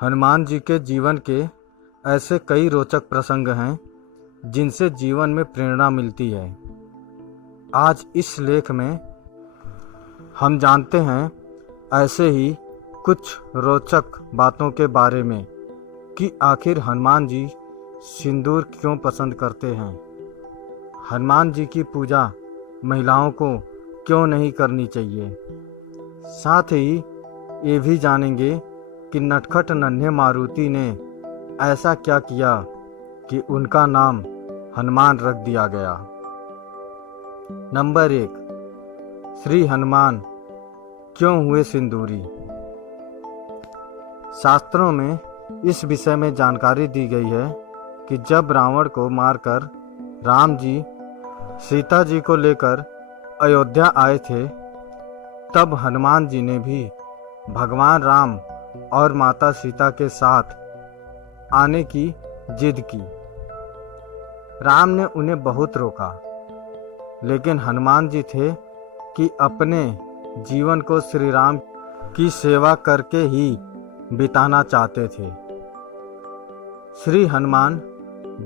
हनुमान जी के जीवन के ऐसे कई रोचक प्रसंग हैं जिनसे जीवन में प्रेरणा मिलती है। आज इस लेख में हम जानते हैं ऐसे ही कुछ रोचक बातों के बारे में कि आखिर हनुमान जी सिंदूर क्यों पसंद करते हैं, हनुमान जी की पूजा महिलाओं को क्यों नहीं करनी चाहिए। साथ ही ये भी जानेंगे कि नटखट नन्हे मारुति ने ऐसा क्या किया कि उनका नाम हनुमान रख दिया गया। नंबर 1, श्री हनुमान क्यों हुए सिंदूरी। शास्त्रों में इस विषय में जानकारी दी गई है कि जब रावण को मारकर राम जी सीता जी को लेकर अयोध्या आए थे, तब हनुमान जी ने भी भगवान राम और माता सीता के साथ आने की जिद की। राम ने उन्हें बहुत रोका, लेकिन हनुमान जी थे कि अपने जीवन को श्री राम की सेवा करके ही बिताना चाहते थे। श्री हनुमान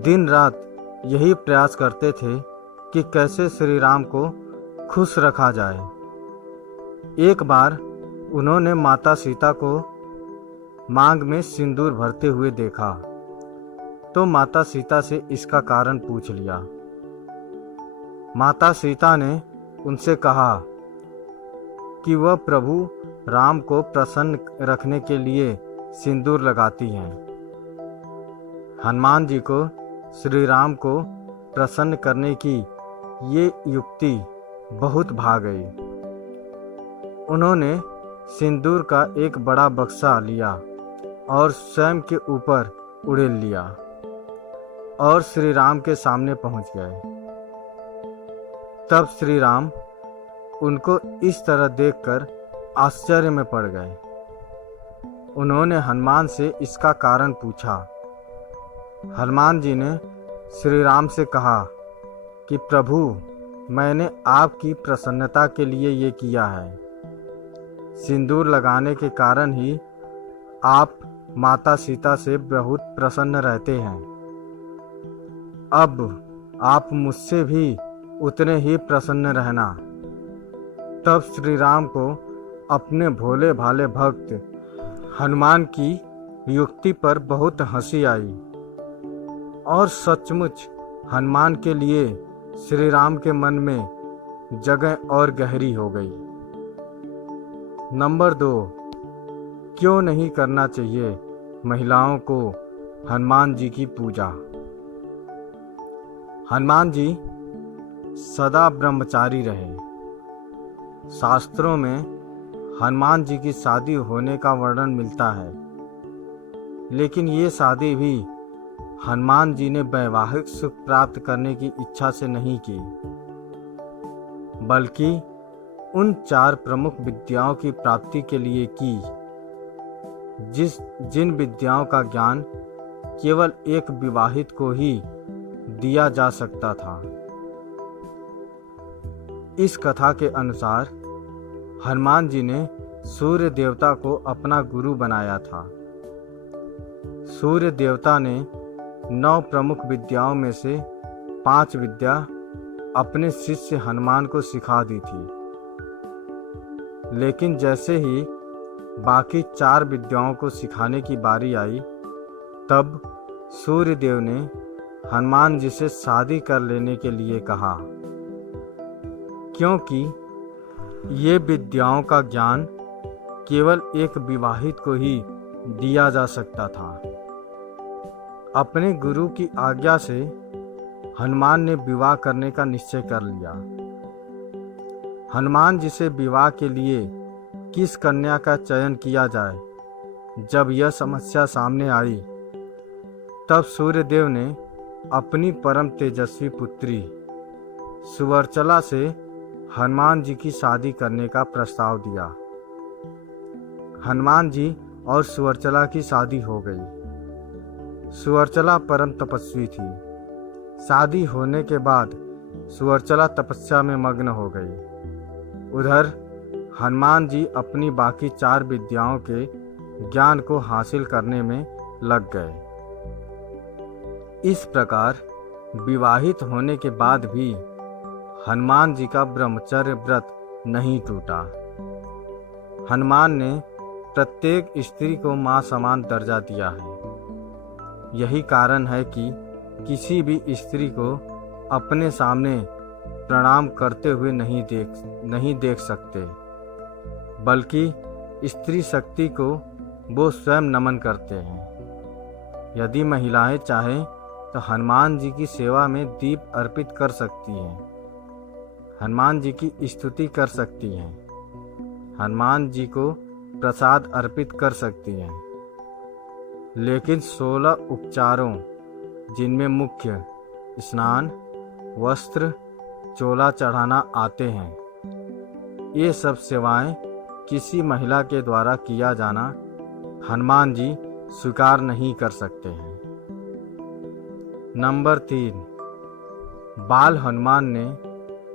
दिन रात यही प्रयास करते थे कि कैसे श्री राम को खुश रखा जाए। एक बार उन्होंने माता सीता को मांग में सिंदूर भरते हुए देखा, तो माता सीता से इसका कारण पूछ लिया। माता सीता ने उनसे कहा कि वह प्रभु राम को प्रसन्न रखने के लिए सिंदूर लगाती हैं। हनुमान जी को श्री राम को प्रसन्न करने की ये युक्ति बहुत भा गई। उन्होंने सिंदूर का एक बड़ा बक्सा लिया और स्वयं के ऊपर उड़ेल लिया और श्री राम के सामने पहुंच गए। तब श्री राम उनको इस तरह देखकर आश्चर्य में पड़ गए। उन्होंने हनुमान से इसका कारण पूछा। हनुमान जी ने श्री राम से कहा कि प्रभु, मैंने आपकी प्रसन्नता के लिए ये किया है। सिंदूर लगाने के कारण ही आप माता सीता से बहुत प्रसन्न रहते हैं। अब आप मुझसे भी उतने ही प्रसन्न रहना। तब श्री राम को अपने भोले भाले भक्त हनुमान की युक्ति पर बहुत हंसी आई और सचमुच हनुमान के लिए श्री राम के मन में जगह और गहरी हो गई। नंबर 2, क्यों नहीं करना चाहिए महिलाओं को हनुमान जी की पूजा। हनुमान जी सदा ब्रह्मचारी रहे। शास्त्रों में हनुमान जी की शादी होने का वर्णन मिलता है, लेकिन ये शादी भी हनुमान जी ने वैवाहिक सुख प्राप्त करने की इच्छा से नहीं की, बल्कि उन 4 प्रमुख विद्याओं की प्राप्ति के लिए की जिन विद्याओं का ज्ञान केवल एक विवाहित को ही दिया जा सकता था। इस कथा के अनुसार हनुमान जी ने सूर्य देवता को अपना गुरु बनाया था। सूर्य देवता ने 9 प्रमुख विद्याओं में से 5 विद्या अपने शिष्य हनुमान को सिखा दी थी, लेकिन जैसे ही बाकी 4 विद्याओं को सिखाने की बारी आई, तब सूर्य देव ने हनुमान जी से शादी कर लेने के लिए कहा, क्योंकि ये विद्याओं का ज्ञान केवल एक विवाहित को ही दिया जा सकता था। अपने गुरु की आज्ञा से हनुमान ने विवाह करने का निश्चय कर लिया। हनुमान जी से विवाह के लिए किस कन्या का चयन किया जाए, जब यह समस्या सामने आई, तब सूर्यदेव ने अपनी परम तेजस्वी पुत्री सुवर्चला से हनुमान जी की शादी करने का प्रस्ताव दिया। हनुमान जी और सुवर्चला की शादी हो गई। सुवर्चला परम तपस्वी थी। शादी होने के बाद सुवर्चला तपस्या में मग्न हो गई। उधर हनुमान जी अपनी बाकी 4 विद्याओं के ज्ञान को हासिल करने में लग गए। इस प्रकार विवाहित होने के बाद भी हनुमान जी का ब्रह्मचर्य व्रत नहीं टूटा। हनुमान ने प्रत्येक स्त्री को मां समान दर्जा दिया है। यही कारण है कि किसी भी स्त्री को अपने सामने प्रणाम करते हुए नहीं देख सकते, बल्कि स्त्री शक्ति को वो स्वयं नमन करते हैं। यदि महिलाएं चाहें तो हनुमान जी की सेवा में दीप अर्पित कर सकती हैं, हनुमान जी की स्तुति कर सकती हैं, हनुमान जी को प्रसाद अर्पित कर सकती हैं। लेकिन 16 उपचारों, जिनमें मुख्य स्नान, वस्त्र, चोला चढ़ाना आते हैं, ये सब सेवाएं किसी महिला के द्वारा किया जाना हनुमान जी स्वीकार नहीं कर सकते हैं। नंबर 3, बाल हनुमान ने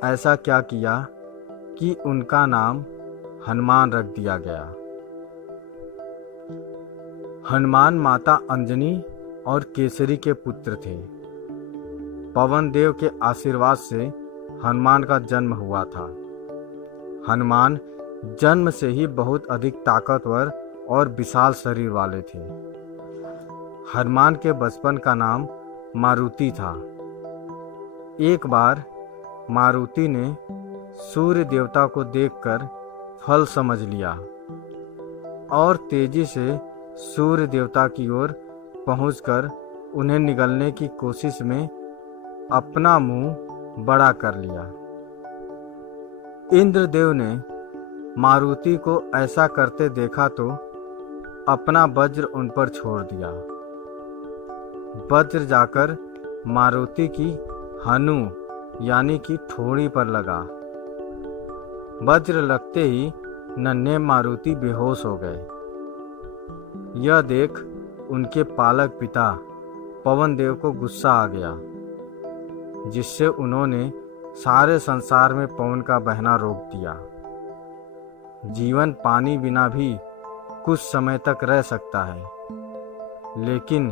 ऐसा क्या किया कि उनका नाम हनुमान रख दिया गया। हनुमान माता अंजनी और केसरी के पुत्र थे। पवन देव के आशीर्वाद से हनुमान का जन्म हुआ था। हनुमान जन्म से ही बहुत अधिक ताकतवर और विशाल शरीर वाले थे। हनुमान के बचपन का नाम मारुति था। एक बार मारुति ने सूर्य देवता को देखकर फल समझ लिया और तेजी से सूर्य देवता की ओर पहुंचकर उन्हें निगलने की कोशिश में अपना मुंह बड़ा कर लिया। इंद्रदेव ने मारुति को ऐसा करते देखा तो अपना वज्र उन पर छोड़ दिया। वज्र जाकर मारुति की हनु यानी कि ठोड़ी पर लगा। वज्र लगते ही नन्हे मारुति बेहोश हो गए। यह देख उनके पालक पिता पवन देव को गुस्सा आ गया, जिससे उन्होंने सारे संसार में पवन का बहना रोक दिया। जीवन पानी बिना भी कुछ समय तक रह सकता है, लेकिन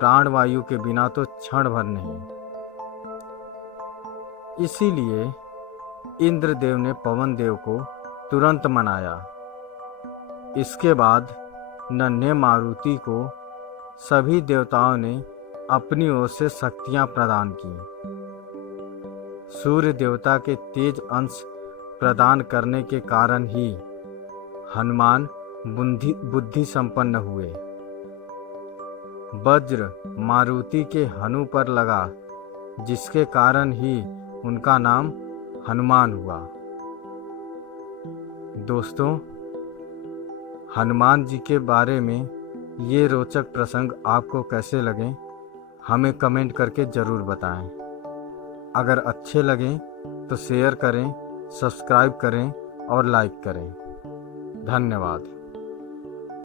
प्राणवायु के बिना तो क्षण भर नहीं। इसीलिए इंद्रदेव ने पवन देव को तुरंत मनाया। इसके बाद नन्हे मारुति को सभी देवताओं ने अपनी ओर से शक्तियां प्रदान की। सूर्य देवता के तेज अंश प्रदान करने के कारण ही हनुमान बुद्धि संपन्न हुए। वज्र मारुति के हनु पर लगा, जिसके कारण ही उनका नाम हनुमान हुआ। दोस्तों, हनुमान जी के बारे में ये रोचक प्रसंग आपको कैसे लगे, हमें कमेंट करके ज़रूर बताएं। अगर अच्छे लगें तो शेयर करें, सब्सक्राइब करें और लाइक करें। धन्यवाद।